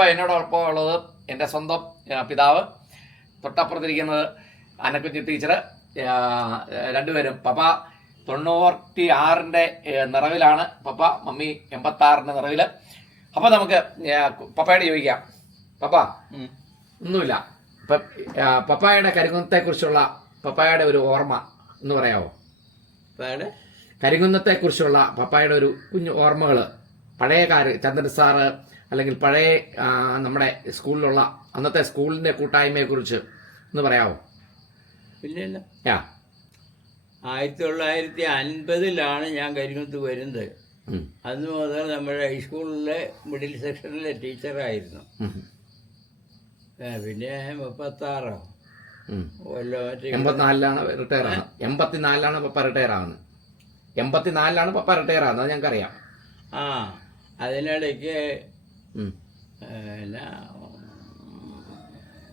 ഇപ്പോൾ എന്നോടൊപ്പം ഉള്ളത് എൻ്റെ സ്വന്തം പിതാവ്, തൊട്ടപ്പുറത്തിരിക്കുന്നത് അന്നക്കുഞ്ഞി ടീച്ചർ. രണ്ടുപേരും പപ്പ 96-ന്റെ നിറവിലാണ്, പപ്പ മമ്മി 86-ന്റെ നിറവിൽ. അപ്പോൾ നമുക്ക് പപ്പയോട് ചോദിക്കാം. പപ്പ ഒന്നുമില്ല, ഇപ്പം പപ്പായുടെ കരിങ്കുന്നത്തെക്കുറിച്ചുള്ള പപ്പായുടെ ഒരു ഓർമ്മ എന്ന് പറയാമോ? കരിങ്കുന്നത്തെക്കുറിച്ചുള്ള പപ്പായുടെ ഒരു കുഞ്ഞു ഓർമ്മകൾ, പഴയ ചന്ദ്രൻ സാറ് അല്ലെങ്കിൽ പഴയ നമ്മുടെ സ്കൂളിലുള്ള അന്നത്തെ സ്കൂളിൻ്റെ കൂട്ടായ്മയെക്കുറിച്ച് ഒന്ന് പറയാമോ? ഇല്ല, 1950-ലാണ് ഞാൻ കരിങ്കുന്നത്ത് വരുന്നത്. അന്ന് മുതൽ നമ്മുടെ ഹൈസ്കൂളിലെ മിഡിൽ സെക്ഷനിലെ ടീച്ചറായിരുന്നു. പിന്നെ 36 84-ലാണ് റിട്ടയർ ആകുന്നത്. 84-ലാണ് പപ്പ റിട്ടയർ ആകുന്നത്. 84-ലാണ് പപ്പ റിട്ടയർ ആകുന്നത്, അത് ഞങ്ങൾക്കറിയാം. അതിനിടയ്ക്ക്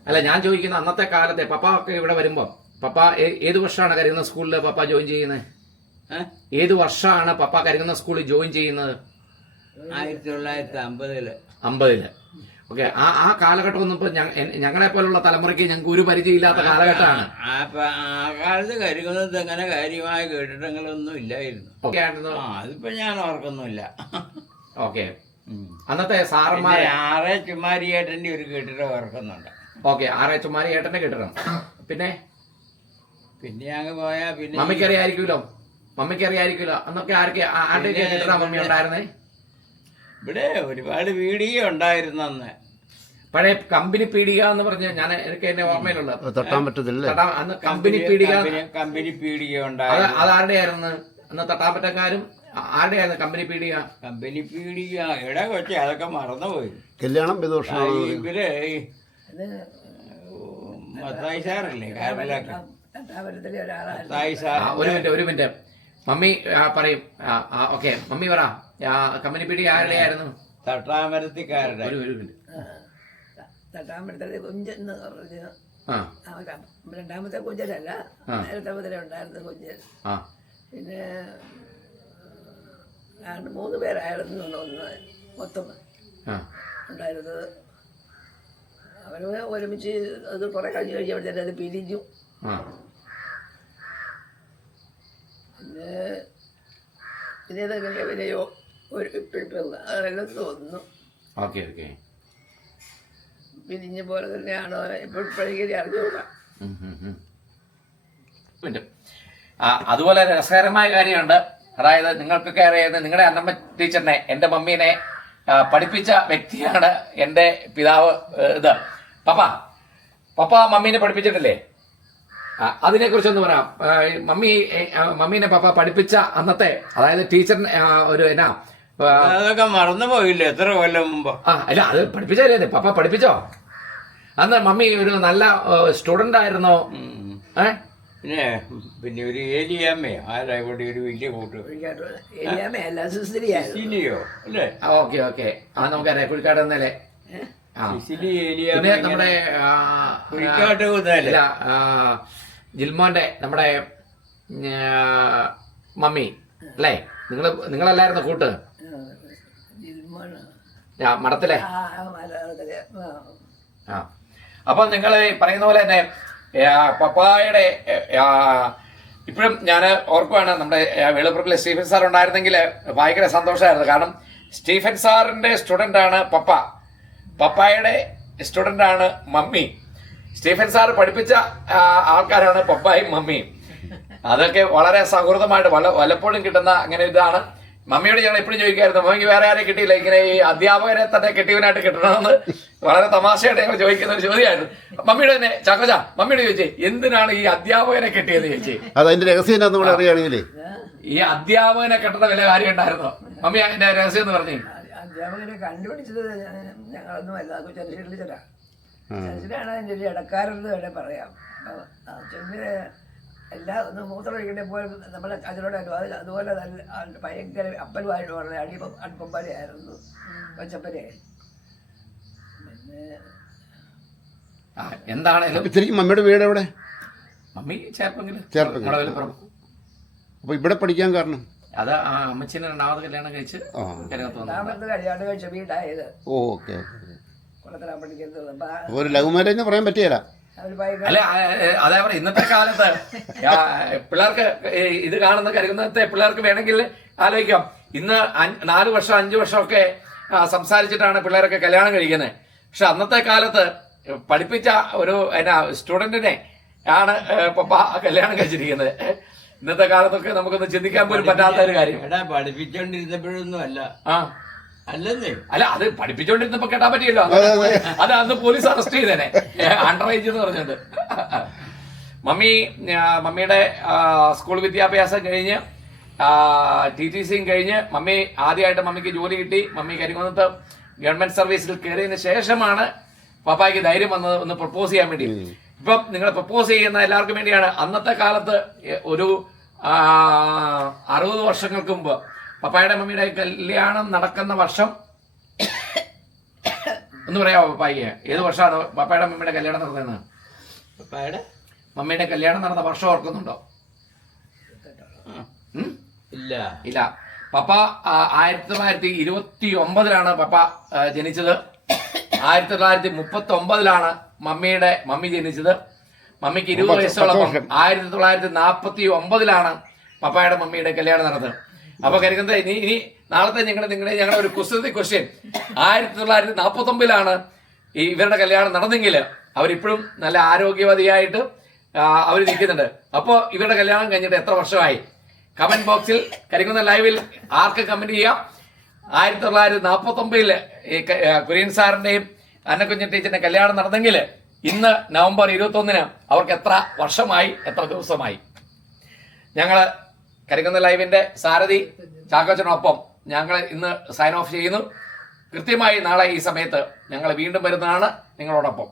അല്ല, ഞാൻ ചോദിക്കുന്ന അന്നത്തെ കാലത്തെ പപ്പ ഒക്കെ ഇവിടെ വരുമ്പോൾ പപ്പ ഏത് വർഷമാണ് കരിങ്ങുന്ന സ്കൂളിൽ പപ്പ ജോയിൻ ചെയ്യുന്നത്? ഏത് വർഷമാണ് പപ്പ കരിങ്ങുന്ന സ്കൂളിൽ ജോയിൻ ചെയ്യുന്നത്? 1950. ഓക്കെ, ആ കാലഘട്ടം ഒന്നും ഇപ്പൊ ഞങ്ങളെ പോലുള്ള തലമുറയ്ക്ക് ഞങ്ങൾക്ക് ഒരു പരിചയമില്ലാത്ത കാലഘട്ടമാണ്. ആ കാലത്ത് കരിങ്ങുന്നത് അങ്ങനെ കാര്യമായ കേട്ടിട്ടങ്ങളൊന്നും ഇല്ലായിരുന്നു. അതിപ്പോ ഞാൻ ഓർക്കുന്നില്ല. ഓക്കെ, അന്നത്തെ സാറന്മാരെ ആറേ ചുമ്മാരിയേട്ടന്റെ ഒരു കെട്ടിടം ഓർക്കുന്നുണ്ട്. ഓക്കെ, ആറേ ചുമ്മാരിയേട്ടന്റെ കെട്ടിടം. പിന്നെ അങ്ങ് പോയാ പിന്നെ മമ്മിക്കറിയായിരിക്കുമല്ലോ അന്നൊക്കെ ആരുടെ കെട്ടിടം മമ്മി ഉണ്ടായിരുന്നേ? ഇവിടെ ഒരുപാട് പീടിക ഉണ്ടായിരുന്നു അന്ന്. പഴയ കമ്പനി പീടിക എന്ന് പറഞ്ഞ എനിക്ക് എന്റെ ഓർമ്മയിലുള്ളത് തട്ടാൻ പറ്റത്തില്ല. അന്ന് കമ്പനി പീടിക ഉണ്ടായിരുന്നു. അതാരുടെ ആയിരുന്നു അന്ന്? തട്ടാമ്പറ്റക്കാരും ആരുടെയായിരുന്നു കമ്പനി പീടിക? എടാ കൊച്ചി, അതൊക്കെ മറന്നുപോയി. കല്യാണം ഇവര് മത്തായി സാറല്ലേ, ഒരു മിനിറ്റ് മമ്മി പറയും. ഓക്കെ, മമ്മി പറ, കമ്പനി പീടിക ആരുടെയായിരുന്നു? തട്ടാമരത്തിക്കാരുടെ. ഒരു മിനിറ്റ്. തട്ടാമ്പരത്തിലെ കുഞ്ചെന്ന് പറഞ്ഞു. രണ്ടാമത്തെ കുഞ്ചനല്ല, നേരത്തെ മുതലേ ഉണ്ടായിരുന്ന കുഞ്ചൻ. പിന്നെ 3 പേരായിരുന്നു ഒന്ന് മൊത്തം ഉണ്ടായിരുന്നത്. അവർ ഒരുമിച്ച് അത് കുറെ കഴിഞ്ഞപ്പോഴത്തേക്ക് അത് പിരിഞ്ഞു. പിന്നെ ഇതൊക്കെ വിനയോ ഒരു അതെല്ലാം തോന്നുന്നു. പിരിഞ്ഞ പോലെ തന്നെയാണോ ഇപ്പോഴേക്കും അറിഞ്ഞുകൂടാം. അതുപോലെ രസകരമായ കാര്യമുണ്ട്. അതായത് നിങ്ങൾക്കൊക്കെ അറിയാവുന്ന നിങ്ങളുടെ അന്നമ്മ ടീച്ചറിനെ, എൻ്റെ മമ്മീനെ പഠിപ്പിച്ച വ്യക്തിയാണ് എൻ്റെ പിതാവ്. ഇത് പപ്പ മമ്മീനെ പഠിപ്പിച്ചിട്ടില്ലേ? അതിനെക്കുറിച്ചൊന്ന് പറയാം. മമ്മീനെ പപ്പ പഠിപ്പിച്ച അന്നത്തെ, അതായത് ടീച്ചറിന് ഒരു അതൊക്കെ മറന്നുപോയില്ലേ എത്ര കൊല്ലം മുമ്പ്? അല്ല, അത് പഠിപ്പിച്ചല്ലേ പപ്പ പഠിപ്പിച്ചോ? അന്ന് മമ്മി ഒരു നല്ല സ്റ്റുഡന്റ് ആയിരുന്നോ? പിന്നെ ഒരു ഏലിയാമ്മയോ ആരായിക്കോട്ടെ, ഒരു വലിയ കൂട്ട്. ഓക്കെ, നമുക്കറിയാം കുഴിക്കാട് എന്നല്ലേ. പിന്നെ നമ്മുടെ ജിൽമോന്റെ നമ്മുടെ മമ്മി അല്ലേ? നിങ്ങളല്ലായിരുന്നു കൂട്ട് മഠത്തിലെ? അപ്പൊ നിങ്ങൾ പറയുന്ന പോലെ തന്നെ പപ്പായുടെ ഇപ്പോഴും ഞാൻ ഓർക്കുവാണ്, നമ്മുടെ വെളുപ്പുറത്തിലെ സ്റ്റീഫൻ സാർ ഉണ്ടായിരുന്നെങ്കിൽ ഭയങ്കര സന്തോഷമായിരുന്നു. കാരണം സ്റ്റീഫൻ സാറിന്റെ സ്റ്റുഡൻ്റ് ആണ് പപ്പായുടെ സ്റ്റുഡൻ്റ് ആണ് മമ്മി. സ്റ്റീഫൻ സാർ പഠിപ്പിച്ച ആൾക്കാരാണ് പപ്പായും മമ്മിയും. അതൊക്കെ വളരെ സൗഹൃദമായിട്ട് വല്ലപ്പോഴും കിട്ടുന്ന അങ്ങനെ ഇതാണ്. മമ്മിയോട് ഞങ്ങൾ എപ്പോഴും ചോദിക്കായിരുന്നു, മമ്മിക്ക് വേറെ ആരെയും കിട്ടിയില്ല, ഇങ്ങനെ ഈ അധ്യാപകരെ തന്നെ കെട്ടിയവനായിട്ട് കിട്ടണമെന്ന് വളരെ തമാശയായിട്ട് ഞങ്ങൾ ചോദിക്കുന്ന ഒരു ചോദ്യമായിരുന്നു. മമ്മിയുടെ തന്നെ മമ്മിയോട് ചോദിച്ചേ, എന്തിനാണ് ഈ അധ്യാപകനെ കെട്ടിയത് ചോദിച്ചേ? അതിന്റെ രഹസ്യം നമ്മൾ അറിയുകയാണെങ്കിലേ, ഈ അധ്യാപകനെ കെട്ടുന്ന വല്ല കാര്യം ഉണ്ടായിരുന്നോ? മമ്മി അതിന്റെ രഹസ്യം എന്ന് പറഞ്ഞു. അധ്യാപകനെ കണ്ടുപിടിച്ചത് ഞങ്ങളൊന്നും അല്ല, ചന്ദ്രനാണ് അതിൻ്റെ ഒരു ഇടക്കാരെന്ന് വേണേൽ പറയാം. ചന്ദ്രന് ഒന്ന് മൂത്രമൊഴിക്കണേ പോലെ നമ്മളെ അതിനോട് അതുപോലെ നല്ല ഭയങ്കര അപ്പനുമായിട്ട് വളരെ അടുപ്പമ്പലയായിരുന്നു കൊച്ചപ്പനെ. പിന്നെ എന്താണേലും ശരിക്കും മമ്മിയുടെ വീട് എവിടെ? മമ്മി ചേർപ്പെങ്കിലും. അപ്പൊ ഇവിടെ പഠിക്കാൻ കാരണം അത് അമ്മച്ചിനെ 2ാമത് കല്യാണം കഴിച്ച് കല്യാണം കഴിച്ച വീടായത്. ഓക്കെ. കുളത്തിലാണ് പഠിക്കുന്നത്. അപ്പം അപ്പോൾ ഒരു ലവ് മാരേജ് എന്ന് പറയാൻ പറ്റിയല്ല. അവർ ഭയങ്കര അല്ല അതേ പറയാം, ഇന്നത്തെ കാലത്ത് പിള്ളേർക്ക് ഇത് കാണുന്ന കരുകുന്നത്തെ പിള്ളേർക്ക് വേണമെങ്കിൽ ആലോചിക്കാം. ഇന്ന് 4 വർഷം 5 വർഷമൊക്കെ സംസാരിച്ചിട്ടാണ് പിള്ളേരൊക്കെ കല്യാണം കഴിക്കുന്നത്. പക്ഷെ അന്നത്തെ കാലത്ത് പഠിപ്പിച്ച ഒരു സ്റ്റുഡന്റിനെ ആണ് പപ്പ കല്യാണം കഴിച്ചിരിക്കുന്നത്. ഇന്നത്തെ കാലത്തൊക്കെ നമുക്കൊന്ന് ചിന്തിക്കാൻ പോലും പറ്റാത്ത ഒരു കാര്യം. എടാ പഠിപ്പിച്ചോണ്ടിരുന്നപ്പോഴൊന്നും അല്ല. അല്ലെന്നേ. അല്ല അത് പഠിപ്പിച്ചോണ്ടിരുന്നപ്പോ കേട്ടാൻ പറ്റിയല്ലോ. അത് അന്ന് പോലീസ് അറസ്റ്റ് ചെയ്തേനെ, അണ്ടർ ഏജ് എന്ന് പറഞ്ഞിട്ട്. മമ്മിയുടെ സ്കൂൾ വിദ്യാഭ്യാസം കഴിഞ്ഞ് TTCയും കഴിഞ്ഞ് മമ്മി ആദ്യമായിട്ട് മമ്മിക്ക് ജോലി കിട്ടി. മമ്മി കരികുന്നത്ത് ഗവൺമെന്റ് സർവീസിൽ കയറിയതിന് ശേഷമാണ് പപ്പായ്ക്ക് ധൈര്യം വന്നത് ഒന്ന് പ്രപ്പോസ് ചെയ്യാൻ വേണ്ടി. ഇപ്പം നിങ്ങൾ പ്രപ്പോസ് ചെയ്യുന്ന എല്ലാവർക്കും വേണ്ടിയാണ്. അന്നത്തെ കാലത്ത് ഒരു 60 വർഷങ്ങൾക്ക് മുമ്പ് പപ്പായുടെ മമ്മിയുടെ കല്യാണം നടക്കുന്ന വർഷം ഒന്ന് പറയാമോ പപ്പായ്ക്ക്? ഏത് വർഷമാണ് പപ്പായുടെ മമ്മിയുടെ കല്യാണം നടന്നത്? പപ്പായുടെ മമ്മിയുടെ കല്യാണം നടന്ന വർഷം ഓർക്കുന്നുണ്ടോ? ഇല്ല. ഇല്ല. പപ്പ 1929 പപ്പ ജനിച്ചത്. 1939 മമ്മി ജനിച്ചത്. മമ്മിക്ക് 20 വയസ്സോളം 1949 പപ്പായുടെ മമ്മിയുടെ കല്യാണം നടന്നത്. അപ്പൊ കരുതുന്നത് ഇനി നാളത്തെ ഞങ്ങളുടെ ഒരു കുസൃതി ക്വസ്റ്റ്യൻ, 1949 ഇവരുടെ കല്യാണം നടന്നെങ്കിൽ അവരിപ്പോഴും നല്ല ആരോഗ്യവതിയായിട്ട് അവർ നിൽക്കുന്നുണ്ട്. അപ്പോൾ ഇവരുടെ കല്യാണം കഴിഞ്ഞിട്ട് എത്ര വർഷമായി? കമന്റ് ബോക്സിൽ കരികുന്ന ലൈവിൽ ആർക്ക് കമന്റ് ചെയ്യാം. 1949 കുര്യൻ സാറിന്റെയും അന്നക്കുഞ്ഞ ടീച്ചറിന്റെ കല്യാണം നടന്നെങ്കിൽ ഇന്ന് നവംബർ 21 അവർക്ക് എത്ര വർഷമായി, എത്ര ദിവസമായി? ഞങ്ങൾ കരികുന്ന ലൈവിന്റെ സാരഥി ചാക്കോച്ചനൊപ്പം ഞങ്ങൾ ഇന്ന് സൈൻ ഓഫ് ചെയ്യുന്നു. കൃത്യമായി നാളെ ഈ സമയത്ത് ഞങ്ങൾ വീണ്ടും വരുന്നതാണ് നിങ്ങളോടൊപ്പം.